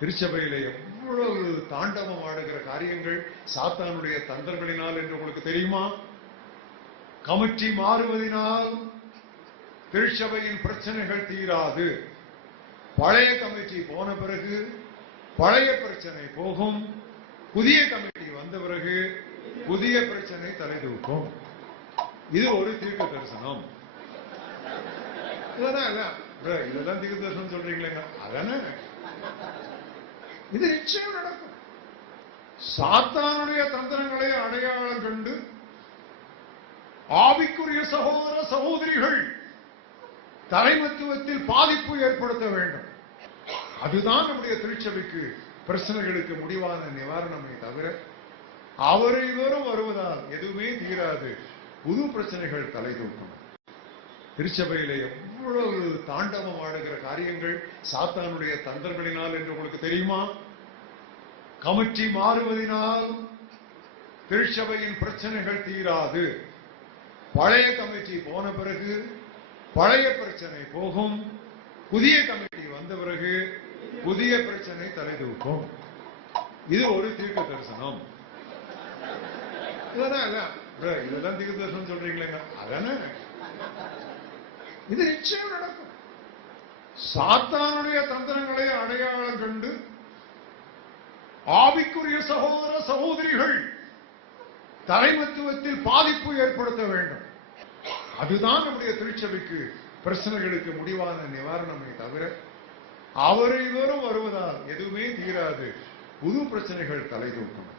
திருச்சபையில எவ்வளவு தாண்டவம் ஆடுகிற காரியங்கள் சாத்தானுடைய தந்திரங்களினால் என்று உங்களுக்கு தெரியுமா? கமிட்டி மாறுவதனால் திருச்சபையின் பிரச்சனைகள் தீராது. பழைய கமிட்டி போன பிறகு பழைய பிரச்சனை போகும். புதிய கமிட்டி வந்த பிறகு புதிய பிரச்சனை தலைதூக்கும். இது ஒரு தீர்க்க தரிசனம். இதெல்லாம் தீர்க்க தரிசனம் சொல்றீங்களேங்க, அதானே இது நிச்சயம் நடக்கும். சாத்தானுடைய தந்திரங்களை அடையாளம் கண்டு ஆவிக்குரிய சகோதர சகோதரிகள் தலைமத்துவத்தில் பாதிப்பு ஏற்படுத்த வேண்டும். அதுதான் நம்முடைய திருச்சபைக்கு பிரச்சனைகளுக்கு முடிவான நிவாரணமே தவிர அவரை இவரும் வருவதால் எதுவுமே தீராது. புது பிரச்சனைகள் தலைதூக்கும். திருச்சபையில எவ்வளவு தாண்டவம் ஆடுகிற காரியங்கள் சாத்தானுடைய தந்திரங்களினால் என்று உங்களுக்கு தெரியுமா? கமிட்டி மாறுவதனால் திருச்சபையின் பிரச்சனைகள் தீராது. பழைய கமிட்டி போன பிறகு பழைய பிரச்சனை போகும். புதிய கமிட்டி வந்த பிறகு புதிய பிரச்சனை தலைதூக்கும். இது ஒரு தீர்க்க தரிசனம். இதெல்லாம் தீர்க்க தரிசனம் சொல்றீங்களேங்க, அதானே இது நிச்சயம் நடக்கும். சாத்தானுடைய தந்திரங்களை அடையாளம் கண்டு ஆவிக்குரிய சகோதர சகோதரிகள் தலைமத்துவத்தில் பாதிப்பு ஏற்படுத்த வேண்டும். அதுதான் நம்முடைய திருச்சபைக்கு பிரச்சனைகளுக்கு முடிவான நிவாரணமே தவிர அவரை இவரும் வருவதால் எதுவுமே தீராது. புது பிரச்சனைகள் தலைதூக்கும்.